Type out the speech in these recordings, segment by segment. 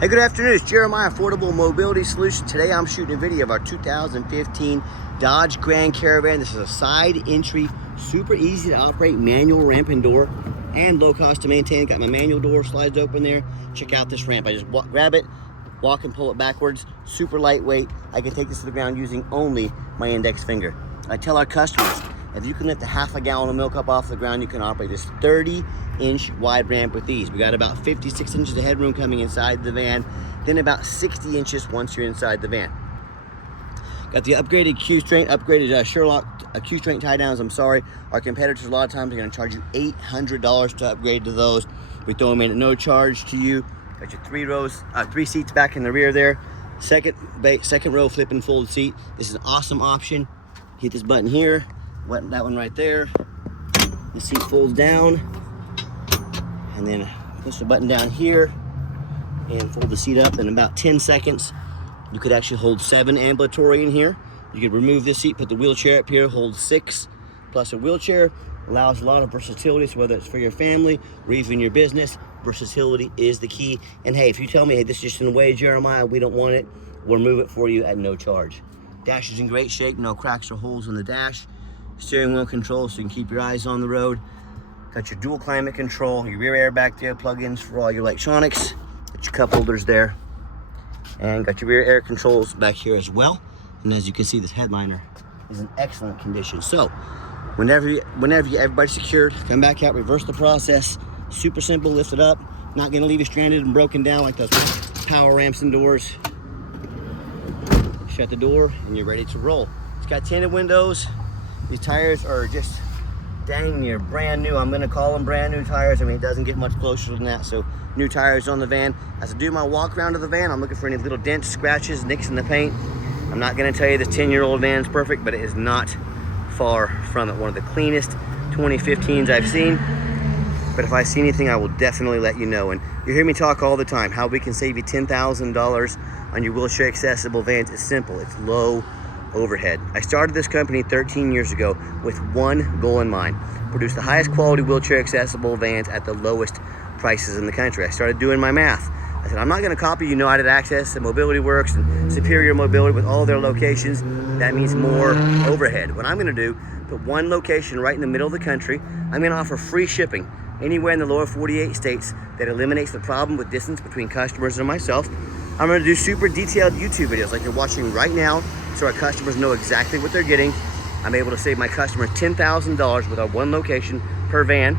Hey, good afternoon. It's Jeremiah, Affordable Mobility Solutions. Today I'm shooting a video of our 2015 Dodge Grand Caravan. This is a side entry, super easy to operate, manual ramp and door, and low cost to maintain. Got my manual door, slides open there. Check out this ramp. I just grab it, walk and pull it backwards. Super lightweight. I can take this to the ground using only my index finger. I tell our customers, if you can lift a half a gallon of milk up off the ground, you can operate this 30-inch wide ramp with ease. We got about 56 inches of headroom coming inside the van, then about 60 inches once you're inside the van. Got the upgraded upgraded Sherlock Q-string tie downs. I'm sorry, our competitors a lot of times are going to charge you $800 to upgrade to those. We throw them in at no charge to you. Got your three seats back in the rear there. Second row flip and fold seat. This is an awesome option. Hit this button here, that one right there. The seat folds down, and then push the button down here and fold the seat up. In about 10 seconds, you could actually hold 7 ambulatory in here. You could remove this seat, put the wheelchair up here, hold 6 plus a wheelchair. Allows a lot of versatility, so whether it's for your family or even your business, versatility is the key. And hey, if you tell me, hey, this is just in the way, Jeremiah, we don't want it, we'll remove it for you at no charge. Dash is in great shape, no cracks or holes in the dash. Steering wheel control, so you can keep your eyes on the road. Got your dual climate control, your rear air back there, plug-ins for all your electronics. Got your cup holders there. And got your rear air controls back here as well. And as you can see, this headliner is in excellent condition. So, whenever everybody's secured, come back out, reverse the process. Super simple, lift it up. Not gonna leave you stranded and broken down like those power ramps and doors. Shut the door and you're ready to roll. It's got tinted windows. These tires are just dang near brand new. I'm gonna call them brand new tires. I mean, it doesn't get much closer than that. So new tires on the van. As I do my walk around of the van, I'm looking for any little dents, scratches, nicks in the paint. I'm not gonna tell you this 10-year-old van is perfect, but it is not far from it. One of the cleanest 2015s I've seen. But if I see anything, I will definitely let you know. And you hear me talk all the time, how we can save you $10,000 on your wheelchair accessible vans. It's simple, it's low overhead. I started this company 13 years ago with one goal in mind: produce the highest quality wheelchair accessible vans at the lowest prices in the country. I started doing my math. I said, I'm not gonna copy United Access and Mobility Works and Superior Mobility with all their locations. That means more overhead. What I'm gonna do, put one location right in the middle of the country. I'm gonna offer free shipping anywhere in the lower 48 states. That eliminates the problem with distance between customers and myself. I'm gonna do super detailed YouTube videos like you're watching right now, so our customers know exactly what they're getting. I'm able to save my customers $10,000 with our one location per van.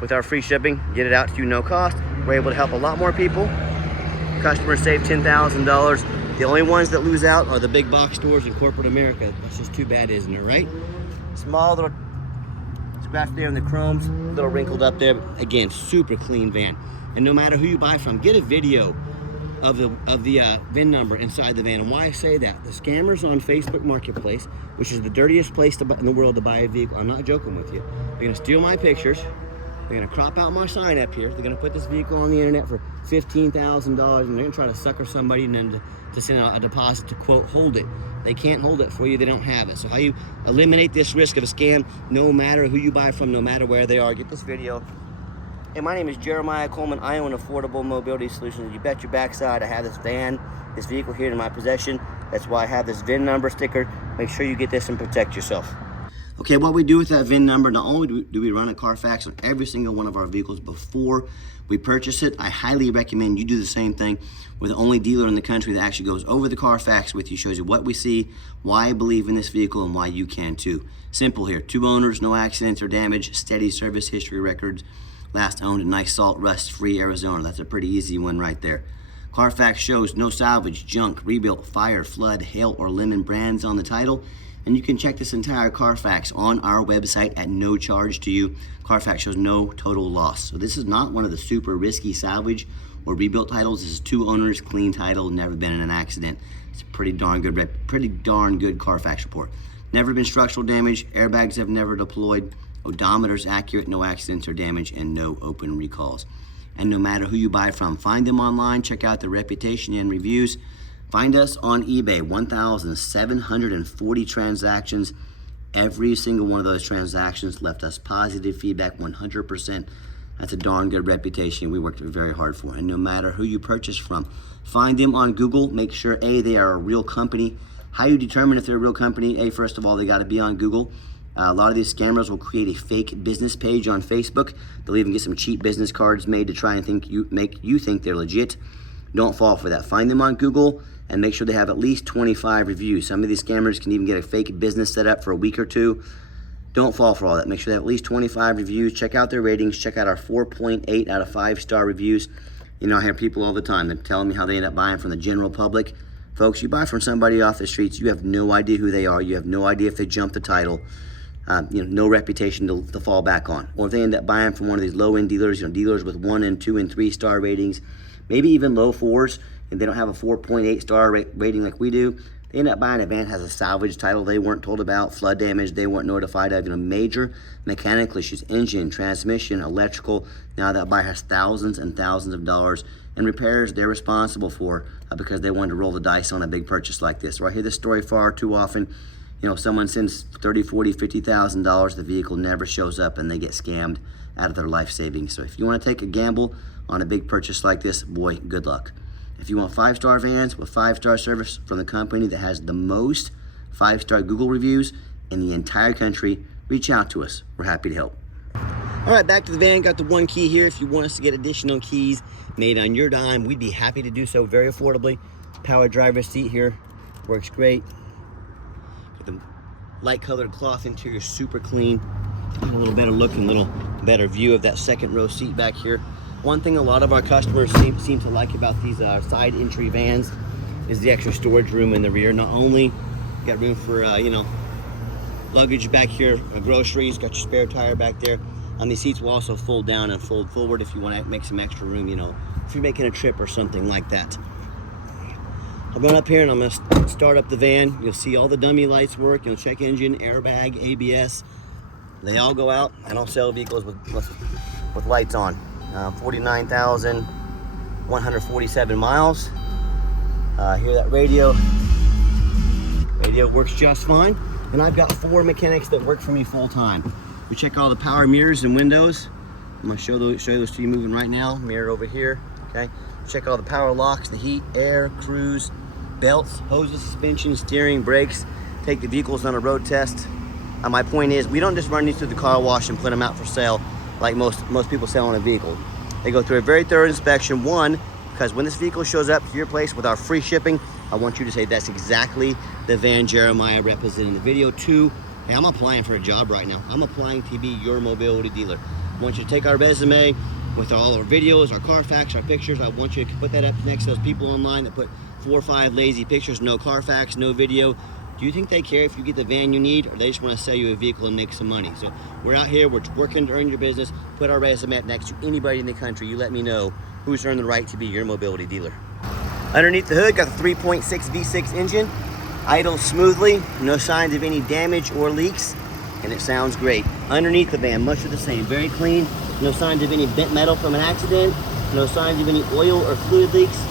With our free shipping, get it out to you no cost. We're able to help a lot more people. Customers save $10,000. The only ones that lose out are the big box stores in corporate America. That's just too bad, isn't it, right? Small little scratch there in the chromes, a little wrinkled up there. Again, super clean van. And no matter who you buy from, get a video of the VIN number inside the van. And why I say that, the scammers on Facebook Marketplace, which is the dirtiest place in the world to buy a vehicle, I'm not joking with you, they're gonna steal my pictures, they're gonna crop out my sign up here, they're gonna put this vehicle on the internet for $15,000, and they're gonna try to sucker somebody and then to send out a deposit to, quote, hold it. They can't hold it for you, they don't have it. So how you eliminate this risk of a scam, no matter who you buy from, no matter where they are, get this video. And my name is Jeremiah Coleman. I own Affordable Mobility Solutions. You bet your backside I have this vehicle here in my possession. That's why I have this VIN number sticker. Make sure you get this and protect yourself. Okay, what we do with that VIN number, not only do we run a Carfax on every single one of our vehicles before we purchase it, I highly recommend you do the same thing. We're the only dealer in the country that actually goes over the Carfax with you, shows you what we see, why I believe in this vehicle, and why you can too. Simple here, 2 owners, no accidents or damage, steady service history records, last owned in nice salt rust-free Arizona. That's a pretty easy one right there. Carfax shows no salvage, junk, rebuilt, fire, flood, hail, or lemon brands on the title. And you can check this entire Carfax on our website at no charge to you. Carfax shows no total loss. So this is not one of the super risky salvage or rebuilt titles. This is 2 owners, clean title, never been in an accident. It's a pretty darn good Carfax report. Never been structural damage, airbags have never deployed, odometer's accurate, no accidents or damage, and no open recalls. And no matter who you buy from, find them online, check out their reputation and reviews. Find us on eBay, 1,740 transactions. Every single one of those transactions left us positive feedback, 100% That's a darn good reputation we worked very hard for. And no matter who you purchase from, find them on Google. Make sure, A, they are a real company. How you determine if they're a real company? First of all, they got to be on Google. A lot of these scammers will create a fake business page on Facebook. They'll even get some cheap business cards made to try and make you think they're legit. Don't fall for that. Find them on Google and make sure they have at least 25 reviews. Some of these scammers can even get a fake business set up for a week or two. Don't fall for all that. Make sure they have at least 25 reviews. Check out their ratings. Check out our 4.8 out of 5-star reviews. You know, I hear people all the time that telling me how they end up buying from the general public. Folks, you buy from somebody off the streets, you have no idea who they are. You have no idea if they jumped the title. No reputation to fall back on. Or if they end up buying from one of these low-end dealers, dealers with 1 and 2 and 3-star ratings, maybe even low 4s, and they don't have a 4.8 star rating like we do. They end up buying a van that has a salvage title they weren't told about, flood damage they weren't notified of, major mechanical issues, engine, transmission, electrical. Now that buyer has thousands and thousands of dollars in repairs they're responsible for because they wanted to roll the dice on a big purchase like this. Or I hear this story far too often. Someone sends $30,000, $40,000, $50,000, the vehicle never shows up and they get scammed out of their life savings. So if you want to take a gamble on a big purchase like this, boy, good luck. If you want 5-star vans with 5-star service from the company that has the most 5-star Google reviews in the entire country, reach out to us. We're happy to help. All right, back to the van. Got the one key here. If you want us to get additional keys made on your dime, we'd be happy to do so very affordably. Power driver's seat here works great. Got the light colored cloth interior, super clean. Got a little better look and a little better view of that second row seat back here. One thing a lot of our customers seem to like about these side entry vans is the extra storage room in the rear. Not only you got room for luggage back here, groceries, got your spare tire back there. These seats will also fold down and fold forward if you want to make some extra room, if you're making a trip or something like that. I'll run up here and I'm going to start up the van. You'll see all the dummy lights work. Check engine, airbag, ABS. They all go out. I don't sell vehicles with lights on. 49,147 miles. Hear that radio. Radio works just fine. And I've got 4 mechanics that work for me full time. We check all the power mirrors and windows. I'm gonna show those to you moving right now. Mirror over here, okay? Check all the power locks, the heat, air, cruise, belts, hoses, suspension, steering, brakes. Take the vehicles on a road test. My point is, we don't just run these through the car wash and put them out for sale like most people selling a vehicle. They go through a very thorough inspection. One, because when this vehicle shows up to your place with our free shipping, I want you to say that's exactly the van Jeremiah represented in the video. 2, hey, I'm applying for a job right now. I'm applying to be your mobility dealer. I want you to take our resume with all our videos, our Carfax, our pictures. I want you to put that up next to those people online that put 4 or 5 lazy pictures, no Carfax, no video. Do you think they care if you get the van you need, or they just want to sell you a vehicle and make some money? So we're out here, we're working to earn your business. Put our resume up next to anybody in the country. You let me know who's earned the right to be your mobility dealer. Underneath the hood, got the 3.6 V6 engine. Idles smoothly, no signs of any damage or leaks, and it sounds great. Underneath the van, much of the same, very clean. No signs of any bent metal from an accident. No signs of any oil or fluid leaks.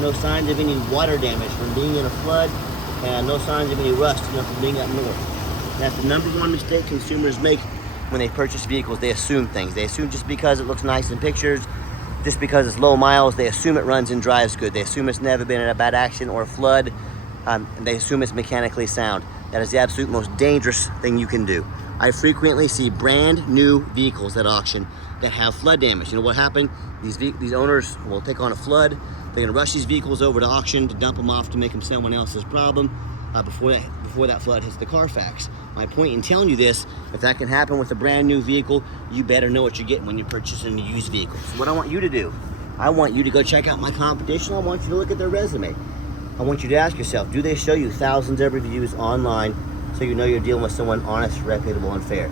No signs of any water damage from being in a flood. And no signs of any rust from being up north. That's the number one mistake consumers make when they purchase vehicles. They assume things. They assume just because it looks nice in pictures, just because it's low miles, they assume it runs and drives good. They assume it's never been in a bad accident or a flood. And they assume it's mechanically sound. That is the absolute most dangerous thing you can do. I frequently see brand new vehicles at auction that have flood damage. You know what happened? These owners will take on a flood. They're gonna rush these vehicles over to auction to dump them off to make them someone else's problem before that flood hits the Carfax. My point in telling you this, if that can happen with a brand new vehicle, you better know what you're getting when you're purchasing a used vehicle. So what I want you to do, I want you to go check out my competition. I want you to look at their resume. I want you to ask yourself, do they show you thousands of reviews online so you know you're dealing with someone honest, reputable, and fair?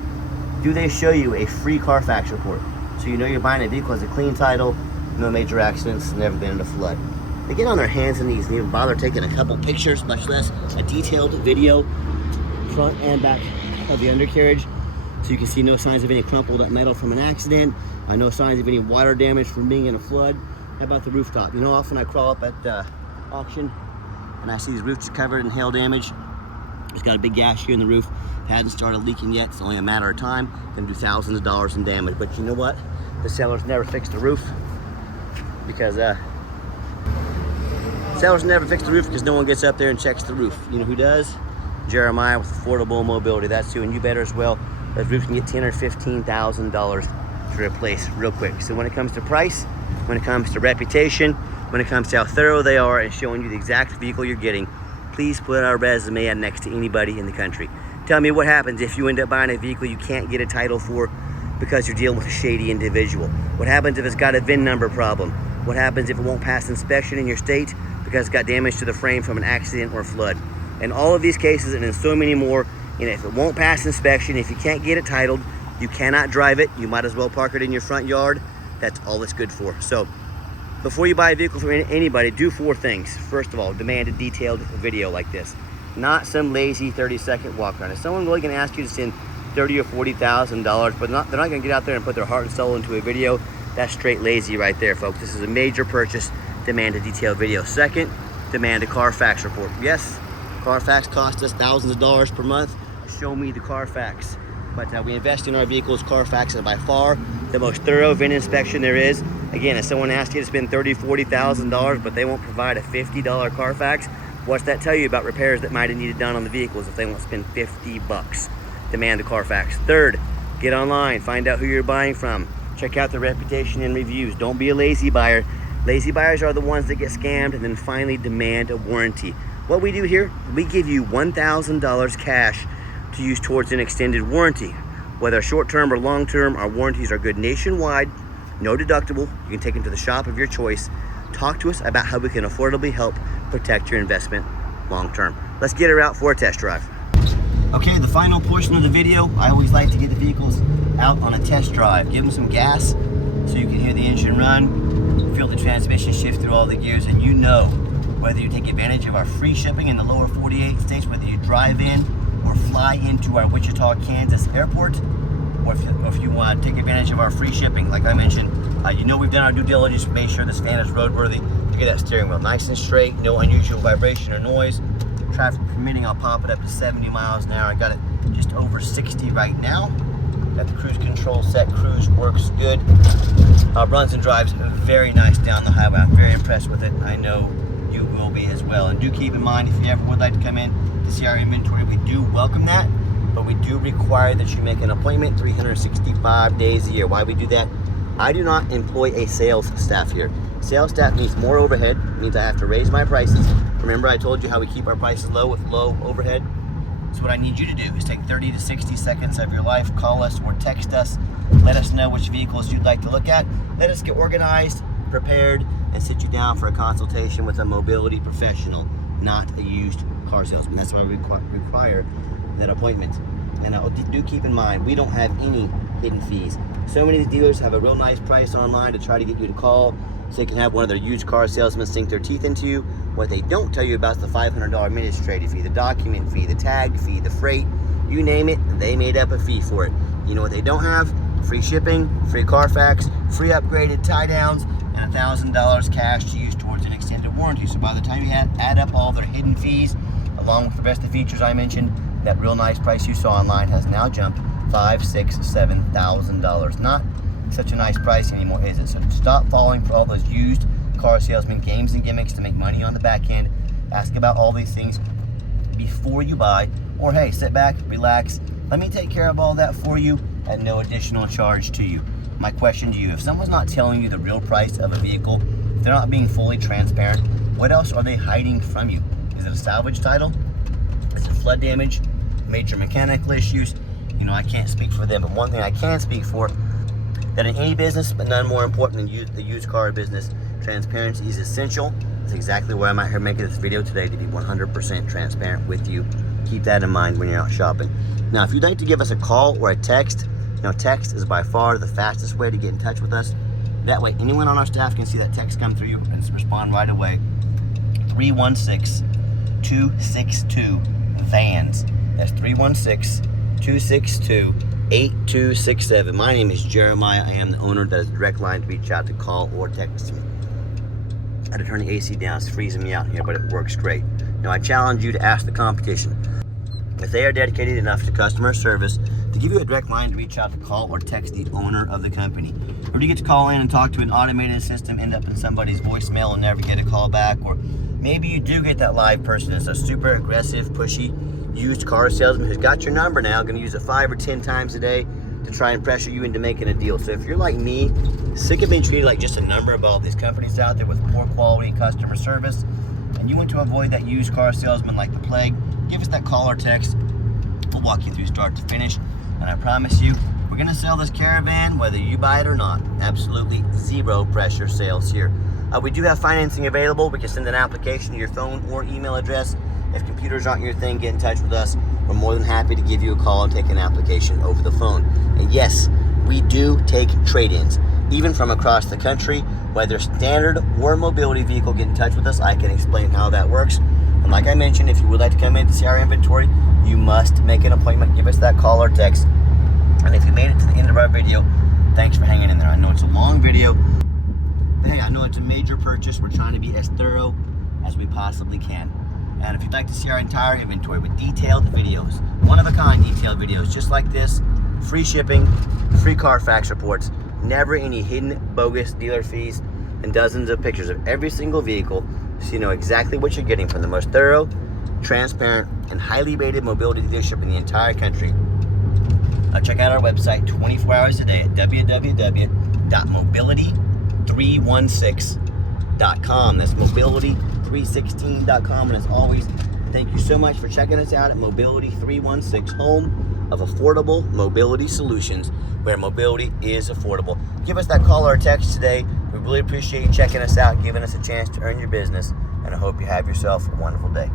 Do they show you a free Carfax report so you know you're buying a vehicle that has a clean title, no major accidents, never been in a flood? They get on their hands and knees and even bother taking a couple pictures, much less a detailed video, front and back of the undercarriage, so you can see no signs of any crumpled up metal from an accident, no signs of any water damage from being in a flood. How about the rooftop? Often I crawl up at auction and I see these roofs covered in hail damage. It's got a big gash here in the roof. It hasn't started leaking yet. It's only a matter of time. Gonna do thousands of dollars in damage. But you know what? The sellers never fix the roof because no one gets up there and checks the roof. You know who does? Jeremiah with Affordable Mobility. That's who, and you better as well. Those roofs can get $10,000 or $15,000 to replace real quick. So when it comes to price, when it comes to reputation, when it comes to how thorough they are and showing you the exact vehicle you're getting, please put our resume ad next to anybody in the country. Tell me what happens if you end up buying a vehicle you can't get a title for because you're dealing with a shady individual. What happens if it's got a VIN number problem? What happens if it won't pass inspection in your state because it's got damage to the frame from an accident or flood? In all of these cases and in so many more, and if it won't pass inspection, if you can't get it titled, you cannot drive it, you might as well park it in your front yard. That's all it's good for. So before you buy a vehicle from anybody, do 4 things. First of all, demand a detailed video like this, not some lazy 30-second walk around. If someone really gonna ask you to send $30,000 or $40,000, but they're not gonna get out there and put their heart and soul into a video, that's straight lazy right there, folks. This is a major purchase. Demand a detailed video. Second, demand a Carfax report. Yes, Carfax costs us thousands of dollars per month. Show me the Carfax. But we invest in our vehicles. Carfax is by far the most thorough VIN inspection there is. Again, if someone asks you to spend $30,000, $40,000, but they won't provide a $50 Carfax, what's that tell you about repairs that might have needed done on the vehicles if they won't spend $50? Demand the Carfax. Third, get online, find out who you're buying from. Check out the reputation and reviews. Don't be a lazy buyer. Lazy buyers are the ones that get scammed. And then finally, demand a warranty. What we do here, we give you $1,000 cash to use towards an extended warranty. Whether short-term or long-term, our warranties are good nationwide, no deductible. You can take them to the shop of your choice. Talk to us about how we can affordably help protect your investment long-term. Let's get her out for a test drive. Okay, the final portion of the video, I always like to get the vehicles out on a test drive. Give them some gas so you can hear the engine run, feel the transmission shift through all the gears, and you know whether you take advantage of our free shipping in the lower 48 states, whether you drive in or fly into our Wichita, Kansas airport, or if you want to take advantage of our free shipping, like I mentioned, you know we've done our due diligence, made sure this van is roadworthy. Look at that steering wheel, nice and straight, no unusual vibration or noise. Traffic permitting, I'll pop it up to 70 miles an hour. I got it just over 60 right now. Got the cruise control set, cruise works good. Runs and drives very nice down the highway. I'm very impressed with it. I know you will be as well. And do keep in mind, if you ever would like to come in to see our inventory, we do welcome that, but we do require that you make an appointment 365 days a year. Why we do that? I do not employ a sales staff here. Sales staff means more overhead, means I have to raise my prices. Remember I told you how we keep our prices low with low overhead? So what I need you to do is take 30 to 60 seconds of your life, call us or text us, let us know which vehicles you'd like to look at. Let us get organized, prepared, and sit you down for a consultation with a mobility professional, not a used car salesman. That's why we require that appointment. And do keep in mind, we don't have any hidden fees. So many of these dealers have a real nice price online to try to get you to call so they can have one of their used car salesmen sink their teeth into you. What they don't tell you about is the $500 administrative fee, the document fee, the tag fee, the freight, you name it, they made up a fee for it. You know what they don't have? Free shipping, free Carfax, free upgraded tie downs, and $1,000 cash to use towards an extended warranty. So by the time you add up all their hidden fees, along with the rest of the features I mentioned, that real nice price you saw online has now jumped $5,000, $6,000, $7,000. Not such a nice price anymore, is it? So stop falling for all those used car salesman games and gimmicks to make money on the back end. Ask about all these things before you buy, or hey, sit back, relax, let me take care of all that for you at no additional charge to you. My question to you, if someone's not telling you the real price of a vehicle, if they're not being fully transparent, what else are they hiding from you? Is it a salvage title? Is it flood damage? Major mechanical issues? You know, I can't speak for them, but one thing I can speak for, that in any business, but none more important than the used car business, transparency is essential. That's exactly why I'm out here making this video today, to be 100% transparent with you. Keep that in mind when you're out shopping. Now, if you'd like to give us a call or a text, you know, text is by far the fastest way to get in touch with us. That way, anyone on our staff can see that text come through you and respond right away. 316-262-VANS. That's 316-262-8267. My name is Jeremiah. I am the owner. That is a direct line to reach out, to call or text me. I had to turn the AC down. It's freezing me out here, but it works great. Now, I challenge you to ask the competition. if they are dedicated enough to customer service to give you a direct line to reach out to call or text the owner of the company. Or do you get to call in and talk to an automated system, end up in somebody's voicemail and never get a call back? Or maybe you do get that live person that's a super aggressive, pushy, used car salesman who's got your number now, going to use it 5 or 10 times a day to try and pressure you into making a deal. So if you're like me, sick of being treated like just a number of all these companies out there with poor quality customer service, and you want to avoid that used car salesman like the plague, give us that call or text. We'll walk you through start to finish, and I promise you, we're going to sell this Caravan whether you buy it or not. Absolutely zero pressure sales here. We do have financing available. We can send an application to your phone or email address. If computers aren't your thing, get in touch with us. We're more than happy to give you a call and take an application over the phone. And yes, we do take trade-ins, even from across the country. Whether standard or mobility vehicle, get in touch with us. I can explain how that works. And like I mentioned, if you would like to come in to see our inventory, you must make an appointment. Give us that call or text. And if you made it to the end of our video, thanks for hanging in there. I know it's a long video. Hey, I know it's a major purchase. We're trying to be as thorough as we possibly can. And if you'd like to see our entire inventory with detailed videos, one-of-a-kind detailed videos just like this, free shipping, free Carfax reports, never any hidden bogus dealer fees, and dozens of pictures of every single vehicle so you know exactly what you're getting from the most thorough, transparent, and highly rated mobility dealership in the entire country. Check out our website 24 hours a day at www.mobility316.com. That's mobility316.com. And as always, thank you so much for checking us out at Mobility 316, home of affordable mobility solutions, where mobility is affordable. Give us that call or text today. We really appreciate you checking us out, giving us a chance to earn your business, and I hope you have yourself a wonderful day.